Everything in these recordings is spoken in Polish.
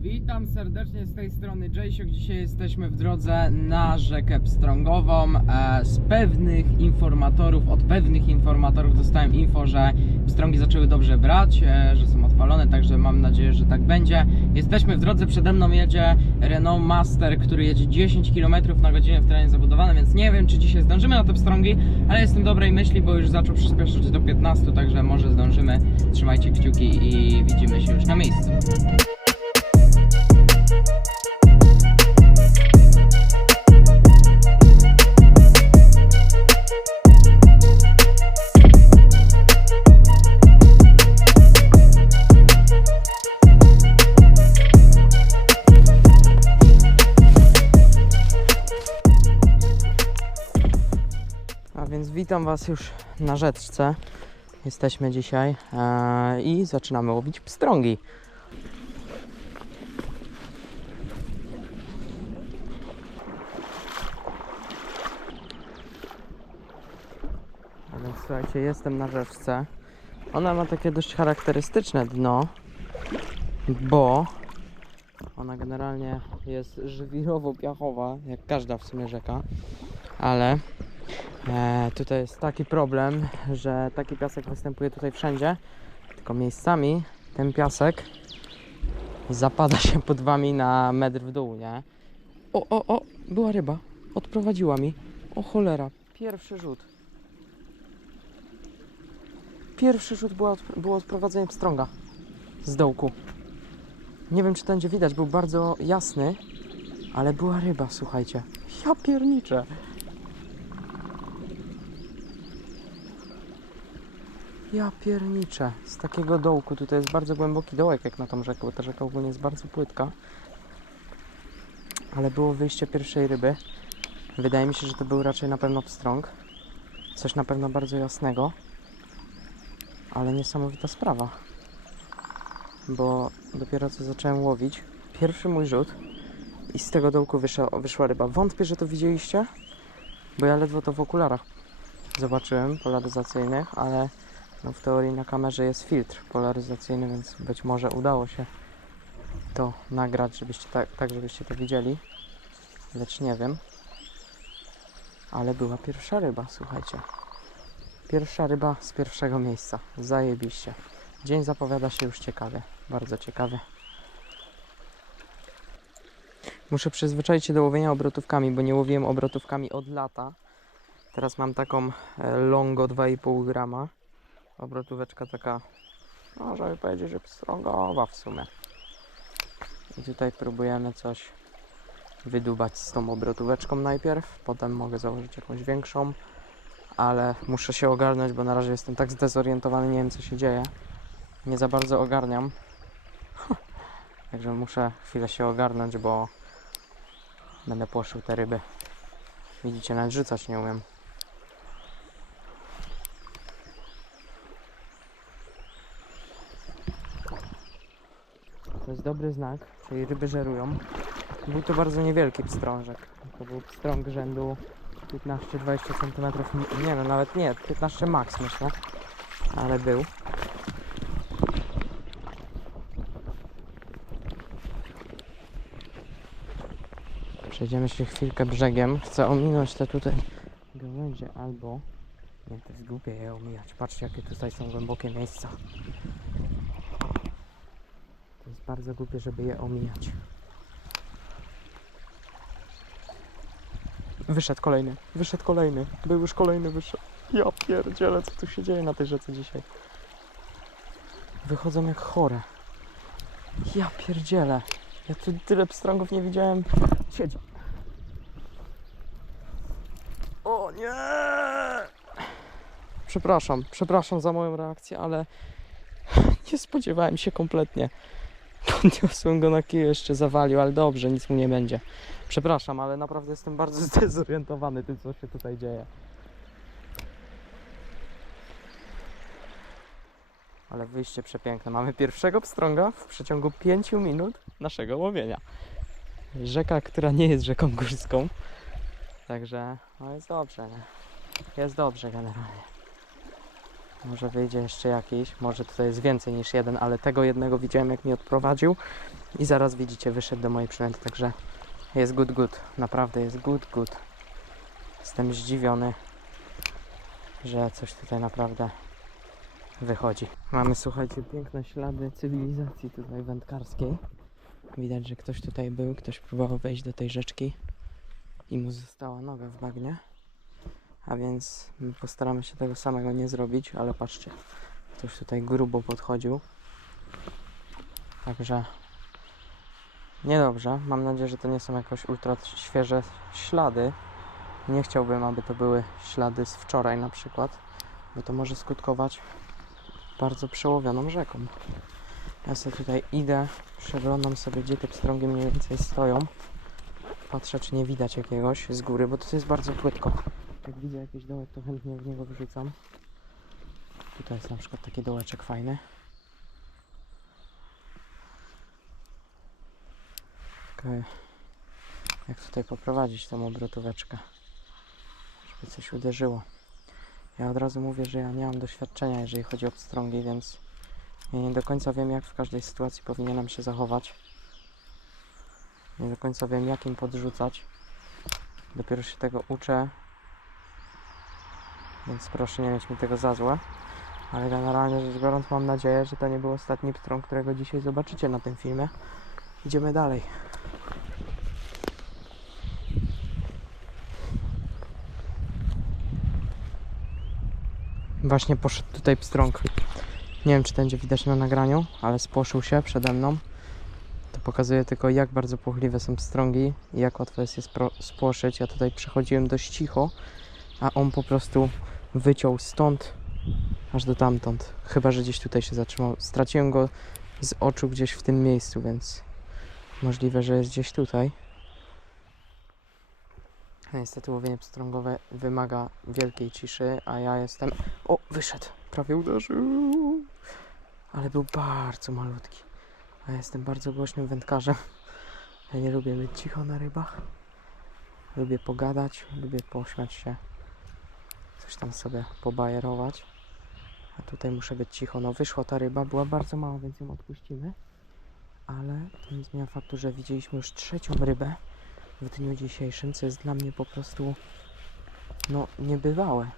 Witam serdecznie z tej strony Jaysiok. Dzisiaj jesteśmy w drodze na rzekę Pstrągową. E, Z pewnych informatorów, od pewnych informatorów dostałem info, że pstrągi zaczęły dobrze brać, e, że są odpalone, także mam nadzieję, że tak będzie. Jesteśmy w drodze, przede mną jedzie Renault Master, który jedzie 10 km na godzinę w terenie zabudowanym, więc nie wiem, czy dzisiaj zdążymy na te pstrągi, ale jestem dobrej myśli, bo już zaczął przyspieszyć do 15, także może zdążymy. Trzymajcie kciuki i widzimy się już na miejscu. Witam Was już na rzeczce. Jesteśmy dzisiaj e, i zaczynamy łowić pstrągi. A więc słuchajcie, jestem na rzeczce. Ona ma takie dość charakterystyczne dno, bo ona generalnie jest żwirowo-piachowa, jak każda w sumie rzeka, ale E, tutaj jest taki problem, że taki piasek występuje tutaj wszędzie, tylko miejscami ten piasek zapada się pod wami na metr w dół, nie? O, o, o, była ryba, odprowadziła mi. O cholera, pierwszy rzut. Pierwszy rzut była, odp- było odprowadzenie pstrąga z dołku. Nie wiem, czy to będzie widać, był bardzo jasny, ale była ryba, słuchajcie. Ja pierniczę. Ja pierniczę. Z takiego dołku. Tutaj jest bardzo głęboki dołek jak na tą rzekę, bo ta rzeka ogólnie jest bardzo płytka. Ale było wyjście pierwszej ryby. Wydaje mi się, że to był raczej na pewno pstrąg. Coś na pewno bardzo jasnego. Ale niesamowita sprawa. Bo dopiero co zacząłem łowić. Pierwszy mój rzut. I z tego dołku wyszła, wyszła ryba. Wątpię, że to widzieliście. Bo ja ledwo to w okularach zobaczyłem polaryzacyjnych, ale no w teorii na kamerze jest filtr polaryzacyjny, więc być może udało się to nagrać, żebyście tak, tak żebyście to widzieli. Lecz nie wiem. Ale była pierwsza ryba, słuchajcie. Pierwsza ryba z pierwszego miejsca. Zajebiście. Dzień zapowiada się już ciekawie. Bardzo ciekawie. Muszę przyzwyczaić się do łowienia obrotówkami, bo nie łowiłem obrotówkami od lata. Teraz mam taką e, Longo 2,5 grama obrotóweczka taka, no żeby powiedzieć, że pstrągowa w sumie. I tutaj próbujemy coś wydubać z tą obrotóweczką najpierw, potem mogę założyć jakąś większą, ale muszę się ogarnąć, bo na razie jestem tak zdezorientowany, nie wiem co się dzieje. Nie za bardzo ogarniam. Także muszę chwilę się ogarnąć, bo będę płoszył te ryby. Widzicie, nawet rzucać nie umiem. Dobry znak, czyli ryby żerują. Był to bardzo niewielki pstrążek. To był pstrąg rzędu 15-20 cm. Nie no, nawet nie, 15 max myślę. Ale był. Przejdziemy się chwilkę brzegiem. Chcę ominąć te tutaj gałęzie albo... Nie, to jest głupie je omijać. Patrzcie jakie tutaj są głębokie miejsca. Bardzo głupie, żeby je omijać. Wyszedł kolejny, wyszedł kolejny, był już kolejny, wyszedł. Ja pierdzielę, co tu się dzieje na tej rzece dzisiaj. Wychodzą jak chore. Ja pierdzielę. Ja tu tyle pstrągów nie widziałem. Siedzi. O nie! Przepraszam, przepraszam za moją reakcję, ale nie spodziewałem się kompletnie. Podniosłem go na kiju, jeszcze zawalił, ale dobrze, nic mu nie będzie. Przepraszam, ale naprawdę jestem bardzo zdezorientowany tym, co się tutaj dzieje. Ale wyjście przepiękne. Mamy pierwszego pstrąga w przeciągu 5 minut naszego łowienia. Rzeka, która nie jest rzeką górską. Także no jest dobrze, nie? Jest dobrze generalnie. Może wyjdzie jeszcze jakiś, może tutaj jest więcej niż jeden, ale tego jednego widziałem jak mi odprowadził i zaraz widzicie wyszedł do mojej przynęty, także jest good good, naprawdę jest good good. Jestem zdziwiony, że coś tutaj naprawdę wychodzi. Mamy słuchajcie piękne ślady cywilizacji tutaj wędkarskiej. Widać, że ktoś tutaj był, ktoś próbował wejść do tej rzeczki i mu została noga w bagnie. A więc my postaramy się tego samego nie zrobić, ale patrzcie, ktoś tutaj grubo podchodził. Także niedobrze. Mam nadzieję, że to nie są jakoś ultra świeże ślady. Nie chciałbym, aby to były ślady z wczoraj na przykład, bo to może skutkować bardzo przełowioną rzeką. Ja sobie tutaj idę, przeglądam sobie, gdzie te pstrągi mniej więcej stoją. Patrzę, czy nie widać jakiegoś z góry, bo to jest bardzo płytko. Jak widzę jakiś dołek, to chętnie w niego wrzucam. Tutaj jest na przykład taki dołeczek fajny. Jak tutaj poprowadzić tą obrotóweczkę, żeby coś uderzyło. Ja od razu mówię, że ja nie mam doświadczenia, jeżeli chodzi o pstrągi, więc ja nie do końca wiem, jak w każdej sytuacji powinienem się zachować. Nie do końca wiem, jak im podrzucać. Dopiero się tego uczę, więc proszę nie mieć mi tego za złe. Ale generalnie rzecz biorąc, mam nadzieję, że to nie był ostatni pstrąg, którego dzisiaj zobaczycie na tym filmie. Idziemy dalej. Właśnie poszedł tutaj pstrąg. Nie wiem, czy będzie widać na nagraniu, ale spłoszył się przede mną. To pokazuje tylko, jak bardzo płochliwe są pstrągi i jak łatwo jest je spłoszyć. Ja tutaj przechodziłem dość cicho, a on po prostu wyciął stąd aż do tamtąd. Chyba, że gdzieś tutaj się zatrzymał. Straciłem go z oczu gdzieś w tym miejscu, więc możliwe, że jest gdzieś tutaj. Niestety łowienie pstrągowe wymaga wielkiej ciszy, a ja jestem... O, wyszedł! Prawie uderzył! Ale był bardzo malutki. A ja jestem bardzo głośnym wędkarzem. Ja nie lubię być cicho na rybach. Lubię pogadać, lubię pośmiać się. Coś tam sobie pobajerować. A tutaj muszę być cicho. No wyszła ta ryba, była bardzo mała, więc ją odpuścimy. Ale to nie zmienia faktu, że widzieliśmy już trzecią rybę w dniu dzisiejszym, co jest dla mnie po prostu no niebywałe.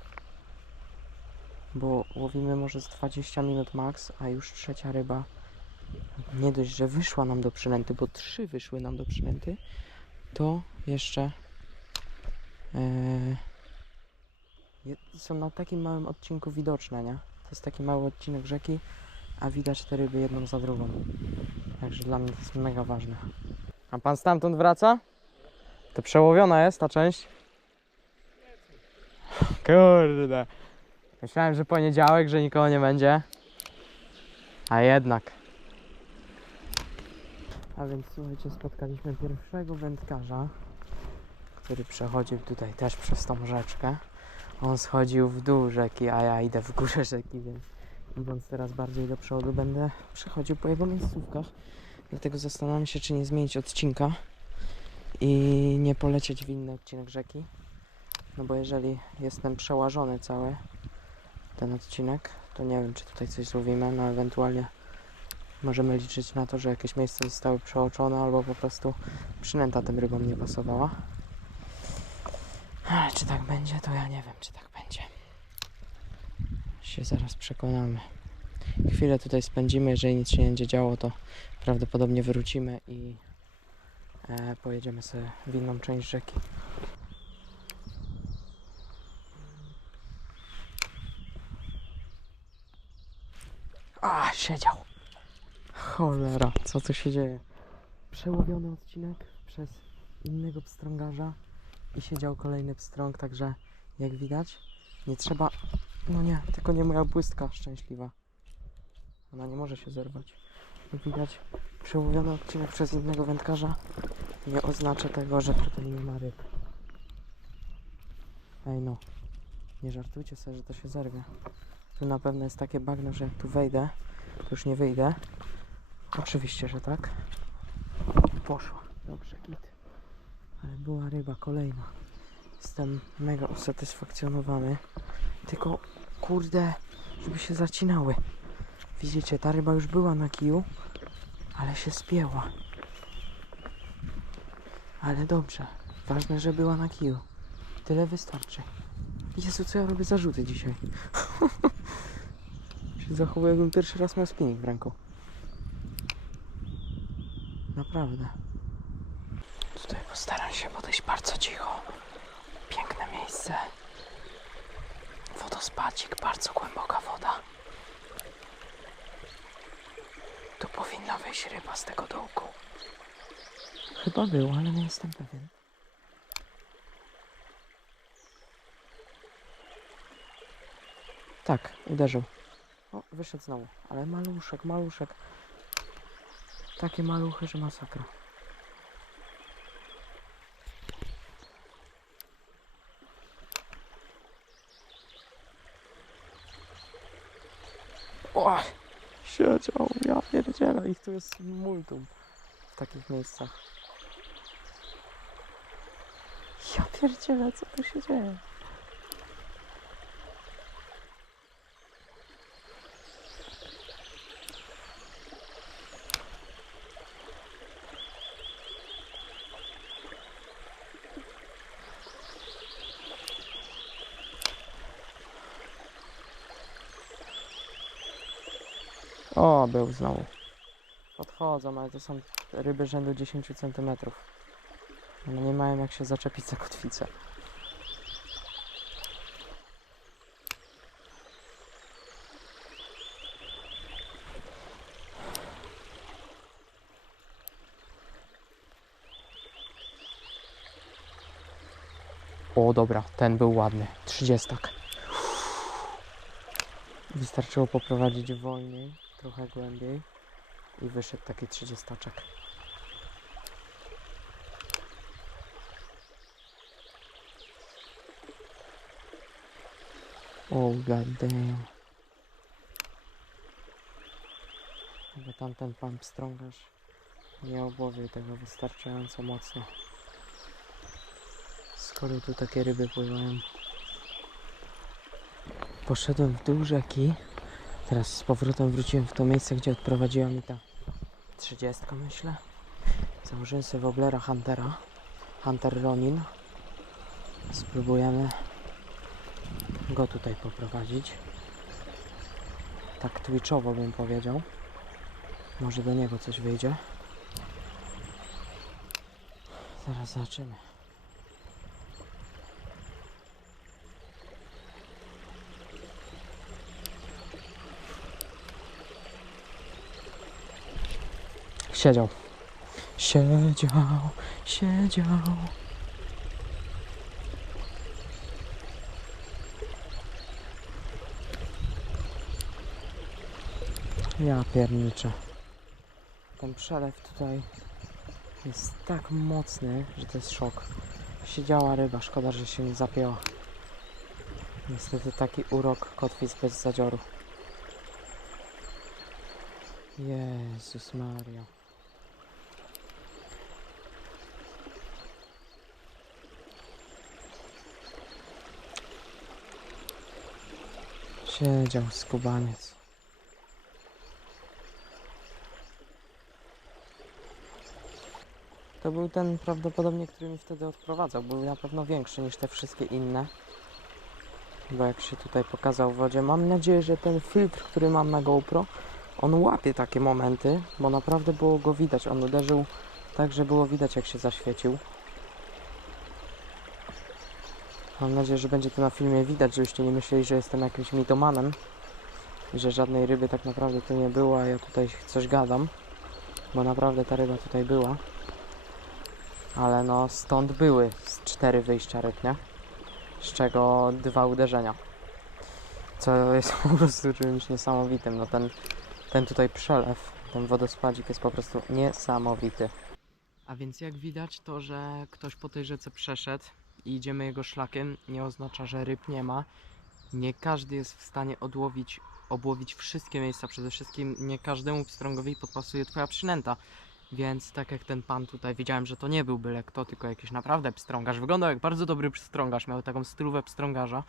Bo łowimy może z 20 minut max, a już trzecia ryba nie dość, że wyszła nam do przynęty, bo trzy wyszły nam do przynęty, to jeszcze je- są na takim małym odcinku widoczne, nie? To jest taki mały odcinek rzeki, a widać te ryby jedną za drugą. Także dla mnie to jest mega ważne. A pan stamtąd wraca? To przełowiona jest ta część? Kurde. Myślałem, że poniedziałek, że nikogo nie będzie. A jednak. A więc słuchajcie, spotkaliśmy pierwszego wędkarza, który przechodził tutaj też przez tą rzeczkę. On schodził w dół rzeki, a ja idę w górę rzeki, więc idąc teraz bardziej do przodu będę przechodził po jego miejscówkach. Dlatego zastanawiam się, czy nie zmienić odcinka i nie polecieć w inny odcinek rzeki. No bo jeżeli jestem przełażony cały ten odcinek, to nie wiem, czy tutaj coś złowimy, no ewentualnie możemy liczyć na to, że jakieś miejsca zostały przeoczone albo po prostu przynęta tym rybom nie pasowała. Ale czy tak będzie, to ja nie wiem, czy tak będzie. Się zaraz przekonamy. Chwilę tutaj spędzimy, jeżeli nic się nie będzie działo, to prawdopodobnie wrócimy i e, pojedziemy sobie w inną część rzeki. A, siedział. Cholera, co tu się dzieje? Przełowiony odcinek przez innego pstrągarza i siedział kolejny pstrąg, także jak widać, nie trzeba... No nie, tylko nie moja błystka szczęśliwa. Ona nie może się zerwać. Jak widać, przełowiony odcinek przez innego wędkarza nie oznacza tego, że tutaj nie ma ryb. Ej no, nie żartujcie sobie, że to się zerwie. Tu na pewno jest takie bagno, że jak tu wejdę, to już nie wyjdę. Oczywiście, że tak. Poszła. Dobrze, git. Ale była ryba kolejna. Jestem mega usatysfakcjonowany. Tylko, kurde, żeby się zacinały. Widzicie, ta ryba już była na kiju, ale się spięła. Ale dobrze. Ważne, że była na kiju. Tyle wystarczy. Jezu, co ja robię zarzuty dzisiaj? się zachowuję, jakbym pierwszy raz miał spinning w ręku. Naprawdę. Postaram się podejść bardzo cicho. Piękne miejsce. Wodospadzik, bardzo głęboka woda. Tu powinna wejść ryba z tego dołku. Chyba był, ale nie jestem pewien. Tak, uderzył. O, wyszedł znowu. Ale maluszek, maluszek. Takie maluchy, że masakra. O! Siedział, ja pierdzielę. Ich tu jest multum w takich miejscach. Ja pierdzielę, co tu się dzieje? O, był znowu. Podchodzą, ale to są ryby rzędu 10 cm. One nie mają jak się zaczepić za kotwicę. O, dobra, ten był ładny. 30. Wystarczyło poprowadzić wolniej, trochę głębiej i wyszedł taki 30. Oh god damn. Chyba tamten pan pstrągarz nie obłowił tego wystarczająco mocno. Skoro tu takie ryby pływają. Poszedłem w dół rzeki. Teraz z powrotem wróciłem w to miejsce, gdzie odprowadziła mi ta 30 myślę. Założyłem sobie woblera Huntera. Hunter Ronin. Spróbujemy go tutaj poprowadzić. Tak twitchowo bym powiedział. Może do niego coś wyjdzie. Zaraz zobaczymy. Siedział. Siedział, siedział. Ja pierniczę. Ten przelew tutaj jest tak mocny, że to jest szok. Siedziała ryba, szkoda, że się nie zapięła. Niestety taki urok kotwic bez zadzioru. Jezus Maria. Siedział skubaniec. To był ten prawdopodobnie, który mi wtedy odprowadzał. Był na pewno większy niż te wszystkie inne. Bo jak się tutaj pokazał w wodzie, mam nadzieję, że ten filtr, który mam na GoPro, on łapie takie momenty, bo naprawdę było go widać. On uderzył tak, że było widać, jak się zaświecił. Mam nadzieję, że będzie to na filmie widać, żebyście nie myśleli, że jestem jakimś mitomanem i że żadnej ryby tak naprawdę tu nie było, a ja tutaj coś gadam, bo naprawdę ta ryba tutaj była. Ale no stąd były cztery wyjścia ryb, nie? Z czego dwa uderzenia. Co jest po prostu czymś niesamowitym. No ten, ten tutaj przelew, ten wodospadzik jest po prostu niesamowity. A więc jak widać to, że ktoś po tej rzece przeszedł i idziemy jego szlakiem, nie oznacza, że ryb nie ma. Nie każdy jest w stanie odłowić, obłowić wszystkie miejsca. Przede wszystkim nie każdemu pstrągowi podpasuje twoja przynęta. Więc tak jak ten pan tutaj, wiedziałem, że to nie był byle kto, tylko jakiś naprawdę pstrągarz. Wyglądał jak bardzo dobry pstrągarz, miał taką stylówę pstrągarza.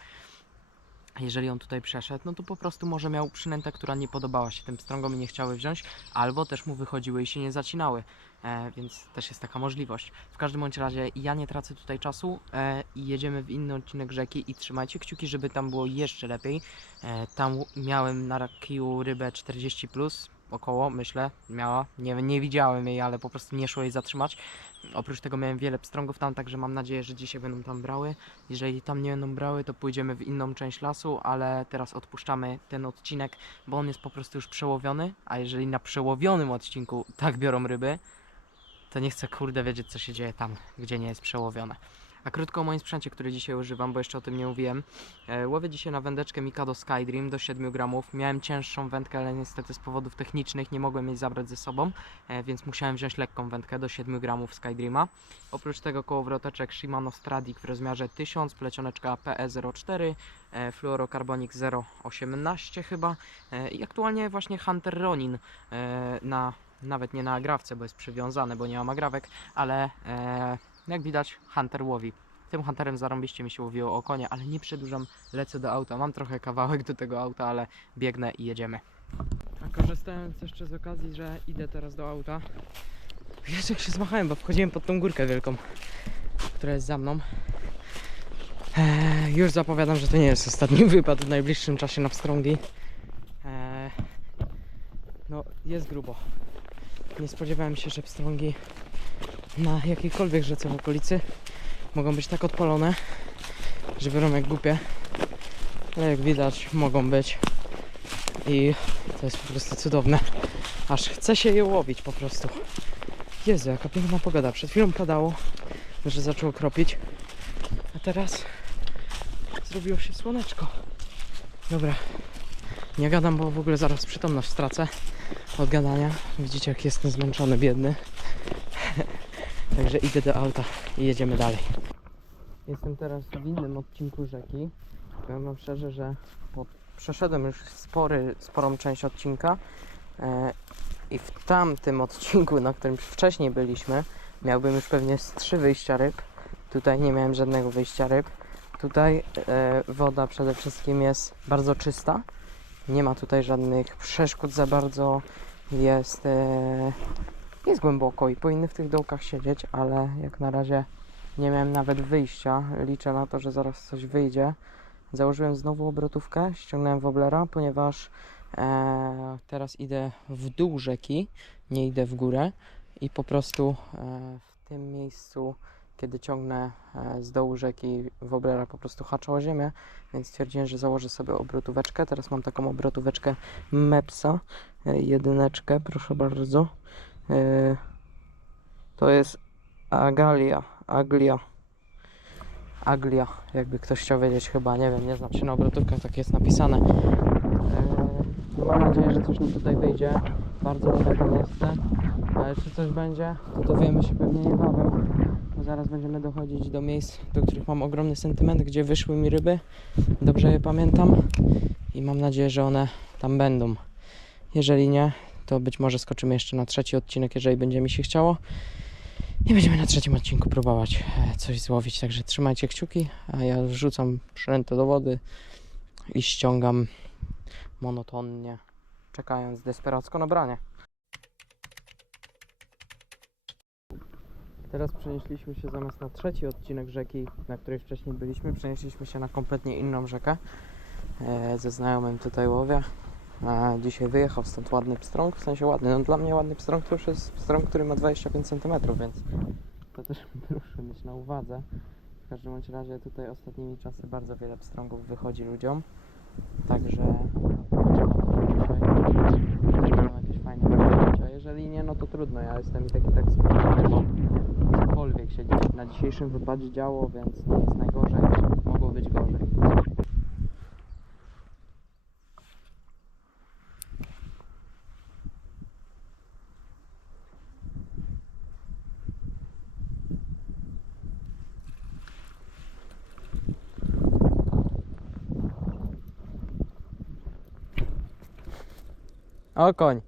Jeżeli on tutaj przeszedł, no to po prostu może miał przynętę, która nie podobała się tym pstrągom i nie chciały wziąć, albo też mu wychodziły i się nie zacinały, e, więc też jest taka możliwość. W każdym bądź razie ja nie tracę tutaj czasu e, i jedziemy w inny odcinek rzeki i trzymajcie kciuki, żeby tam było jeszcze lepiej. E, tam miałem na kiju rybę 40 plus, około, myślę, miała. Nie, nie widziałem jej, ale po prostu nie szło jej zatrzymać. Oprócz tego miałem wiele pstrągów tam, także mam nadzieję, że dzisiaj będą tam brały. Jeżeli tam nie będą brały, to pójdziemy w inną część lasu, ale teraz odpuszczamy ten odcinek, bo on jest po prostu już przełowiony, a jeżeli na przełowionym odcinku tak biorą ryby, to nie chcę kurde wiedzieć, co się dzieje tam, gdzie nie jest przełowione. A krótko o moim sprzęcie, który dzisiaj używam, bo jeszcze o tym nie mówiłem. E, łowię dzisiaj na wędeczkę Mikado Skydream do 7 gramów. Miałem cięższą wędkę, ale niestety z powodów technicznych nie mogłem jej zabrać ze sobą, e, więc musiałem wziąć lekką wędkę do 7 gramów Skydreama. Oprócz tego kołowroteczek Shimano Stradic w rozmiarze 1000, plecioneczka PE04, e, fluorocarbonik 018 chyba i aktualnie właśnie Hunter Ronin na, nawet nie na agrawce, bo jest przywiązany, bo nie mam agrawek, ale jak widać Hunter łowi. Tym Hunterem zarąbiście mi się łowiło o konie, ale nie przedłużam, lecę do auta. Mam trochę kawałek do tego auta, ale biegnę i jedziemy. A korzystając jeszcze z okazji, że idę teraz do auta, Wiesz jak się zmachałem, bo wchodziłem pod tą górkę wielką, która jest za mną. Eee, już zapowiadam, że to nie jest ostatni wypad w najbliższym czasie na pstrągi. Eee, no, jest grubo. Nie spodziewałem się, że pstrągi na jakiejkolwiek rzece w okolicy mogą być tak odpalone, że biorą jak głupie. Ale jak widać, mogą być. I to jest po prostu cudowne. Aż chce się je łowić po prostu. Jezu, jaka piękna pogoda. Przed chwilą padało, że zaczęło kropić. A teraz zrobiło się słoneczko. Dobra. Nie gadam, bo w ogóle zaraz przytomność stracę od gadania. Widzicie, jak jestem zmęczony, biedny. Także idę do auta i jedziemy dalej. Jestem teraz w innym odcinku rzeki. Powiem wam szczerze, że przeszedłem już spory, sporą część odcinka e, i w tamtym odcinku, na którym wcześniej byliśmy, miałbym już pewnie z trzy wyjścia ryb. Tutaj nie miałem żadnego wyjścia ryb. Tutaj e, woda przede wszystkim jest bardzo czysta. Nie ma tutaj żadnych przeszkód za bardzo. Jest, e, jest głęboko i powinny w tych dołkach siedzieć, ale jak na razie nie miałem nawet wyjścia. Liczę na to, że zaraz coś wyjdzie. Założyłem znowu obrotówkę, ściągnąłem woblera, ponieważ e, teraz idę w dół rzeki, nie idę w górę i po prostu e, w tym miejscu, kiedy ciągnę e, z dołu rzeki woblera po prostu haczę o ziemię, więc stwierdziłem, że założę sobie obrotóweczkę. Teraz mam taką obrotóweczkę Mepsa, e, jedyneczkę, proszę bardzo. E, to jest Agalia, Aglia. Aglia, jakby ktoś chciał wiedzieć, chyba nie wiem, nie znam się na obrotówkach, tak jest napisane. Eee, mam nadzieję, że coś mi tutaj wyjdzie. Bardzo daleko nie jestem, ale czy coś będzie, to dowiemy się pewnie niebawem. Bo zaraz będziemy dochodzić do miejsc, do których mam ogromny sentyment, gdzie wyszły mi ryby. Dobrze je pamiętam i mam nadzieję, że one tam będą. Jeżeli nie, to być może skoczymy jeszcze na trzeci odcinek, jeżeli będzie mi się chciało. I będziemy na trzecim odcinku próbować e, coś złowić, także trzymajcie kciuki, a ja wrzucam przynętę do wody i ściągam monotonnie, czekając desperacko na branie. Teraz przenieśliśmy się zamiast na trzeci odcinek rzeki, na której wcześniej byliśmy, przenieśliśmy się na kompletnie inną rzekę. E, ze znajomym tutaj łowię. A dzisiaj wyjechał stąd ładny pstrąg, w sensie ładny. No dla mnie ładny pstrąg to już jest pstrąg, który ma 25 cm, więc to też proszę mieć na uwadze. W każdym bądź razie tutaj ostatnimi czasy bardzo wiele pstrągów wychodzi ludziom. Także jakieś fajne wyjścia. Jeżeli nie, no to trudno. Ja jestem i tak i tak spokojny, bo cokolwiek się. Na dzisiejszym wypadzie działo, więc nie jest najgorzej. Mogło być gorzej. O koń.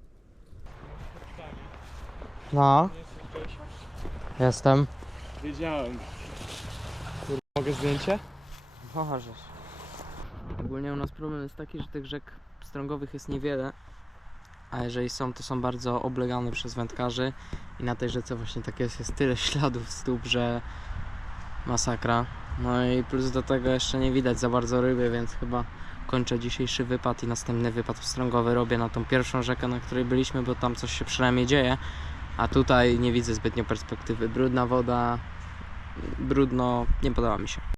No, jestem. Wiedziałem. Mogę zdjęcie? Możesz. Ogólnie u nas problem jest taki, że tych rzek strągowych jest niewiele, a jeżeli są, to są bardzo oblegane przez wędkarzy i na tej rzece właśnie tak jest, jest tyle śladów stóp, że masakra. No i plus do tego jeszcze nie widać za bardzo ryby, więc chyba kończę dzisiejszy wypad i następny wypad strągowy robię na tą pierwszą rzekę, na której byliśmy, bo tam coś się przynajmniej dzieje, a tutaj nie widzę zbytnio perspektywy. Brudna woda, brudno, nie podoba mi się.